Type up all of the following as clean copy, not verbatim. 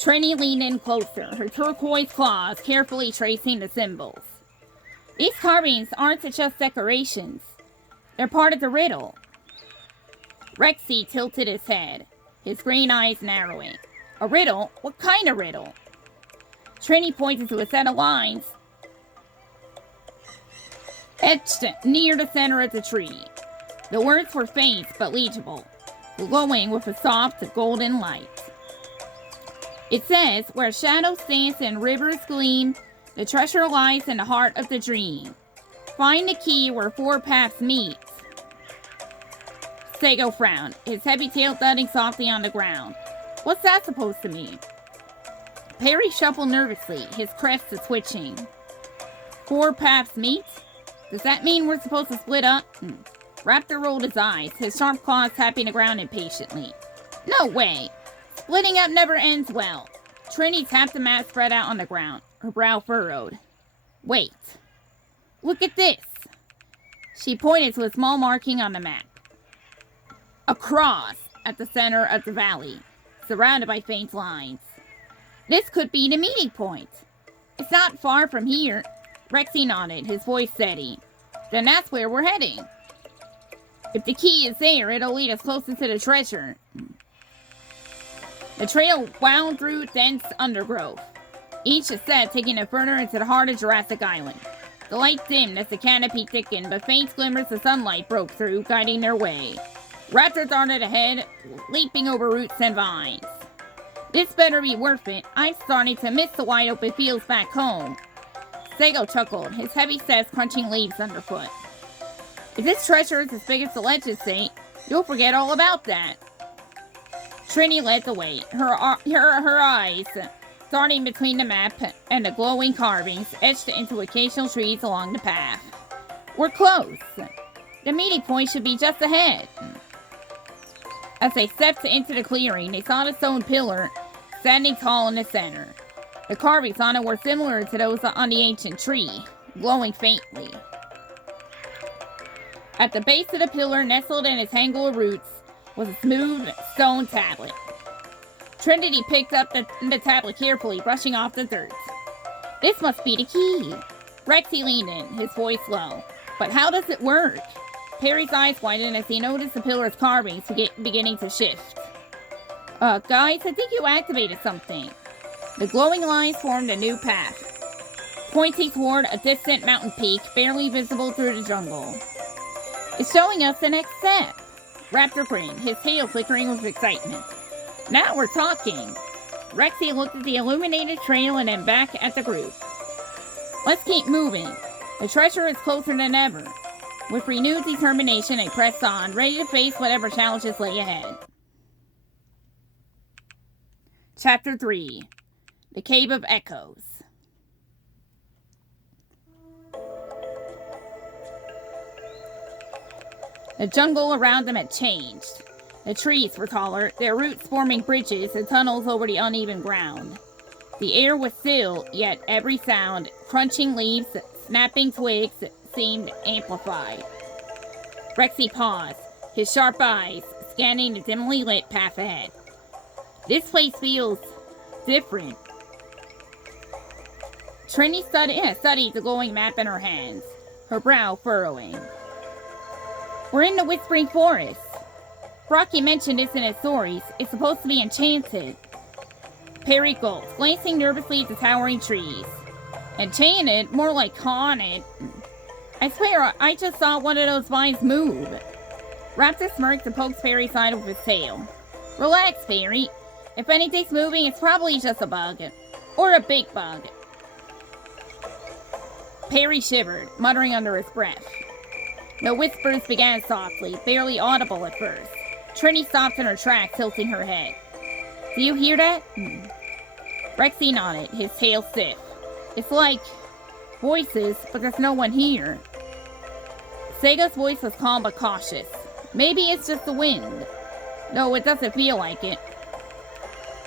Trini leaned in closer, her turquoise claws carefully tracing the symbols. These carvings aren't just decorations. They're part of the riddle. Rexy tilted his head, his green eyes narrowing. A riddle? What kind of riddle? Trini pointed to a set of lines etched near the center of the tree. The words were faint but legible, glowing with a soft golden light. It says, where shadows dance and rivers gleam, the treasure lies in the heart of the dream. Find the key where four paths meet. Sego frowned, his heavy tail thudding softly on the ground. What's that supposed to mean? Perry shuffled nervously, his crest twitching. Four paths meet? Does that mean we're supposed to split up? Raptor rolled his eyes, his sharp claws tapping the ground impatiently. No way! Splitting up never ends well. Trini tapped the map spread out on the ground, her brow furrowed. Wait. Look at this. She pointed to a small marking on the map. A cross at the center of the valley, surrounded by faint lines. This could be the meeting point. It's not far from here. Rexy nodded, his voice steady. Then that's where we're heading. If the key is there, it'll lead us closer to the treasure. The trail wound through dense undergrowth, each ascent taking it further into the heart of Jurassic Island. The light dimmed as the canopy thickened, but faint glimmers of sunlight broke through, guiding their way. Raptor darted ahead, leaping over roots and vines. This better be worth it. I'm starting to miss the wide-open fields back home. Sego chuckled, his heavy steps crunching leaves underfoot. If this treasure is as big as the legends say, you'll forget all about that. Trini led the way, her eyes darting between the map and the glowing carvings etched into occasional trees along the path. We're close. The meeting point should be just ahead. As they stepped into the clearing, they saw the stone pillar standing tall in the center. The carvings on it were similar to those on the ancient tree, glowing faintly. At the base of the pillar, nestled in its tangle of roots, was a smooth stone tablet. Trinity picked up the tablet carefully, brushing off the dirt. This must be the key. Rexy leaned in, his voice low. But how does it work? Perry's eyes widened as he noticed the pillar's carvings beginning to shift. Guys, I think you activated something. The glowing lines formed a new path, pointing toward a distant mountain peak barely visible through the jungle. It's showing us the next step. Raptor grinned, his tail flickering with excitement. Now we're talking. Rexy looked at the illuminated trail and then back at the group. Let's keep moving. The treasure is closer than ever. With renewed determination, they pressed on, ready to face whatever challenges lay ahead. Chapter 3. The Cave of Echoes. The jungle around them had changed. The trees were taller, their roots forming bridges and tunnels over the uneven ground. The air was still, yet every sound, crunching leaves, snapping twigs, seemed amplified. Rexy paused, his sharp eyes scanning the dimly lit path ahead. This place feels different. Trini studied the glowing map in her hands, her brow furrowing. We're in the Whispering Forest. Brocky mentioned this in his stories. It's supposed to be enchanted. Perry gulped, glancing nervously at the towering trees. Enchanted? More like haunted. I swear, I just saw one of those vines move. Raptor smirked and poked Perry's side with his tail. Relax, Perry. If anything's moving, it's probably just a bug. Or a big bug. Perry shivered, muttering under his breath. The whispers began softly, barely audible at first. Trini stopped in her tracks, tilting her head. Do you hear that? Rexy nodded, his tail stiff. It's like voices, but there's no one here. Sega's voice was calm but cautious. Maybe it's just the wind. No, it doesn't feel like it.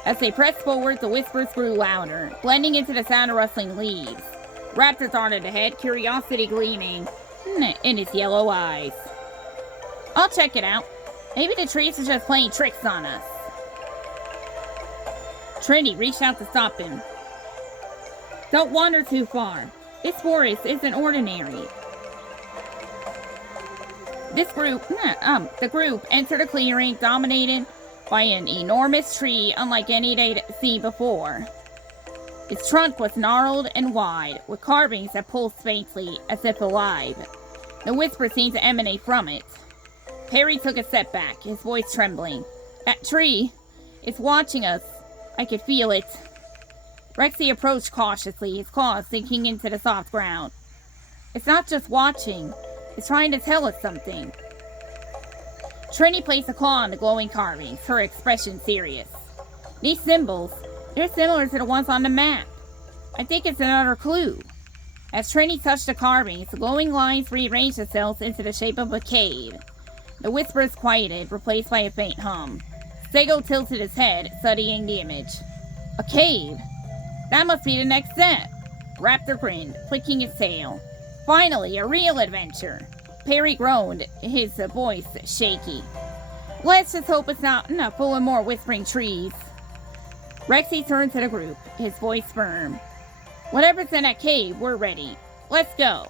As they pressed forward, the whispers grew louder, blending into the sound of rustling leaves. Raptor darted ahead, curiosity gleaming in his yellow eyes. I'll check it out. Maybe the trees are just playing tricks on us. Trinity reached out to stop him. Don't wander too far. This forest isn't ordinary. The group entered a clearing dominated by an enormous tree unlike any they'd seen before. Its trunk was gnarled and wide, with carvings that pulsed faintly, as if alive. The whisper seemed to emanate from it. Perry took a step back, his voice trembling. That tree is watching us. I could feel it. Rexy approached cautiously, his claws sinking into the soft ground. It's not just watching. It's trying to tell us something. Trini placed a claw on the glowing carvings, her expression serious. These symbols, they're similar to the ones on the map. I think it's another clue. As Trini touched the carvings, the glowing lines rearranged themselves into the shape of a cave. The whispers quieted, replaced by a faint hum. Sego tilted his head, studying the image. A cave. That must be the next step. Raptor grinned, flicking his tail. Finally, a real adventure. Perry groaned, his voice shaky. Let's just hope it's not full of more whispering trees. Rexy turned to the group, his voice firm. Whatever's in that cave, we're ready. Let's go.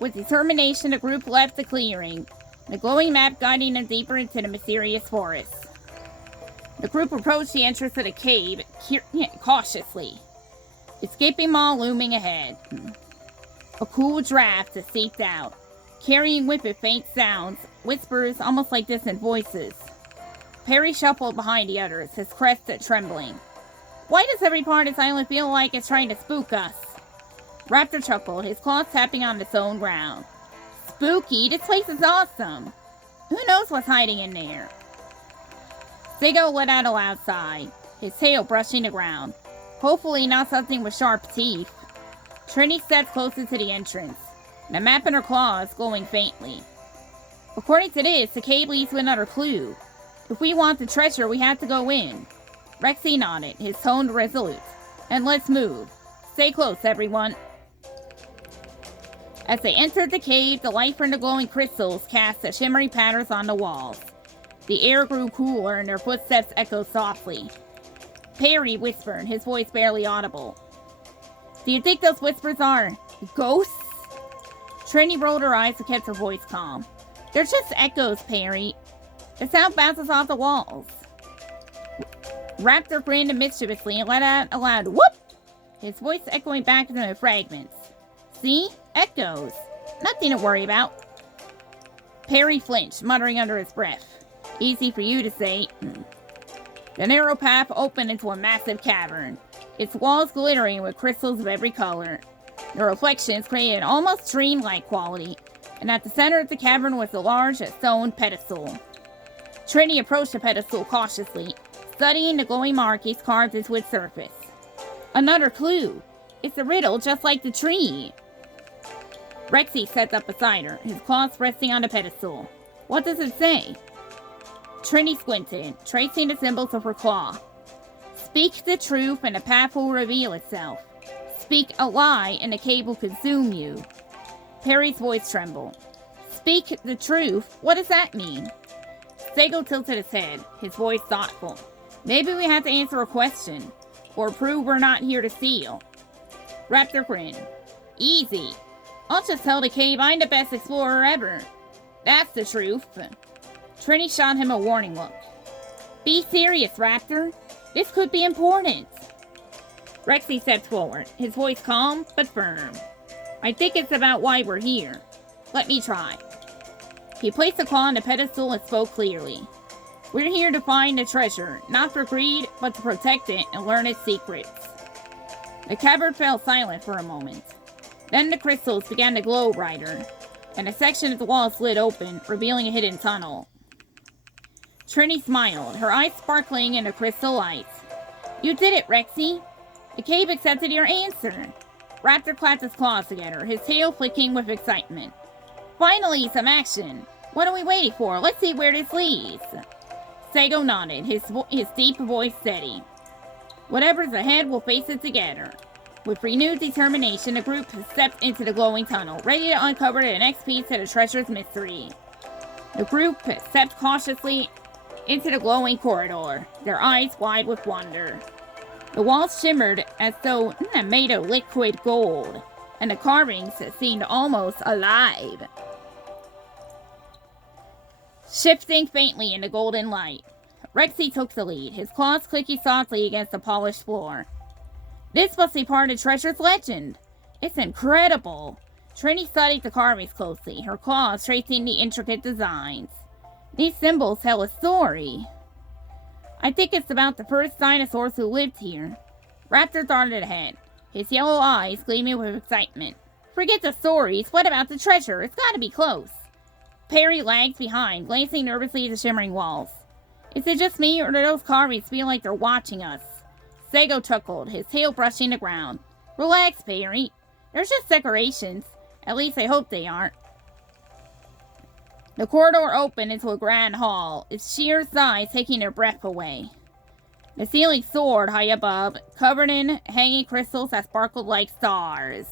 With determination, the group left the clearing, the glowing map guiding them deeper into the mysterious forest. The group approached the entrance of the cave cautiously, escaping Maw looming ahead. A cool draft seeped out, carrying with it faint sounds, whispers almost like distant voices. Perry shuffled behind the others, his crest trembling. Why does every part of this island feel like it's trying to spook us? Raptor chuckled, his claws tapping on its own ground. Spooky? This place is awesome. Who knows what's hiding in there? Sego let out a loud sigh, his tail brushing the ground. Hopefully not something with sharp teeth. Trini stepped closer to the entrance, the map in her claws glowing faintly. According to this, the cave leads to another clue. If we want the treasure, we have to go in. Rexy nodded, his tone resolute. And let's move. Stay close, everyone. As they entered the cave, the light from the glowing crystals cast shimmery patterns on the walls. The air grew cooler and their footsteps echoed softly. Perry whispered, his voice barely audible. Do you think those whispers are ghosts? Trini rolled her eyes but kept her voice calm. They're just echoes, Perry. The sound bounces off the walls. Raptor grinned mischievously and let out a loud whoop, his voice echoing back into the fragments. See? Echoes. Nothing to worry about. Perry flinched, muttering under his breath. Easy for you to say. The narrow path opened into a massive cavern, its walls glittering with crystals of every color. The reflections created an almost dreamlike quality, and at the center of the cavern was a large stone pedestal. Trini approached the pedestal cautiously, studying the glowing markings carved into its surface. Another clue. It's a riddle just like the tree. Rexy sat up beside her, his claws resting on the pedestal. What does it say? Trini squinted, tracing the symbols of her claw. Speak the truth and the path will reveal itself. Speak a lie and the cave will consume you. Perry's voice trembled. Speak the truth? What does that mean? Sego tilted his head, his voice thoughtful. Maybe we have to answer a question, or prove we're not here to steal. Raptor grinned. Easy. I'll just tell the cave I'm the best explorer ever. That's the truth. Trini shot him a warning look. Be serious, Raptor. This could be important. Rexy stepped forward, his voice calm but firm. I think it's about why we're here. Let me try. He placed a claw on the pedestal and spoke clearly. We're here to find the treasure, not for greed, but to protect it and learn its secrets. The cavern fell silent for a moment. Then the crystals began to glow brighter, and a section of the wall slid open, revealing a hidden tunnel. Trini smiled, her eyes sparkling in the crystal light. You did it, Rexy. The cave accepted your answer. Raptor clapped his claws together, his tail flicking with excitement. Finally, some action. What are we waiting for? Let's see where this leads. Sego nodded, his deep voice steady. Whatever's ahead, we'll face it together. With renewed determination, the group stepped into the glowing tunnel, ready to uncover the next piece of the treasure's mystery. The group stepped cautiously into the glowing corridor, their eyes wide with wonder. The walls shimmered as though made of liquid gold, and the carvings seemed almost alive, shifting faintly in the golden light. Rexy took the lead, his claws clicking softly against the polished floor. This must be part of the treasure's legend. It's incredible. Trini studied the carvings closely, her claws tracing the intricate designs. These symbols tell a story. I think it's about the first dinosaurs who lived here. Raptor darted ahead, his yellow eyes gleaming with excitement. Forget the stories, what about the treasure? It's gotta be close. Perry lagged behind, glancing nervously at the shimmering walls. Is it just me, or do those carvings feel like they're watching us? Sago chuckled, his tail brushing the ground. Relax, Perry. They're just decorations. At least I hope they aren't. The corridor opened into a grand hall, its sheer size taking their breath away. The ceiling soared high above, covered in hanging crystals that sparkled like stars.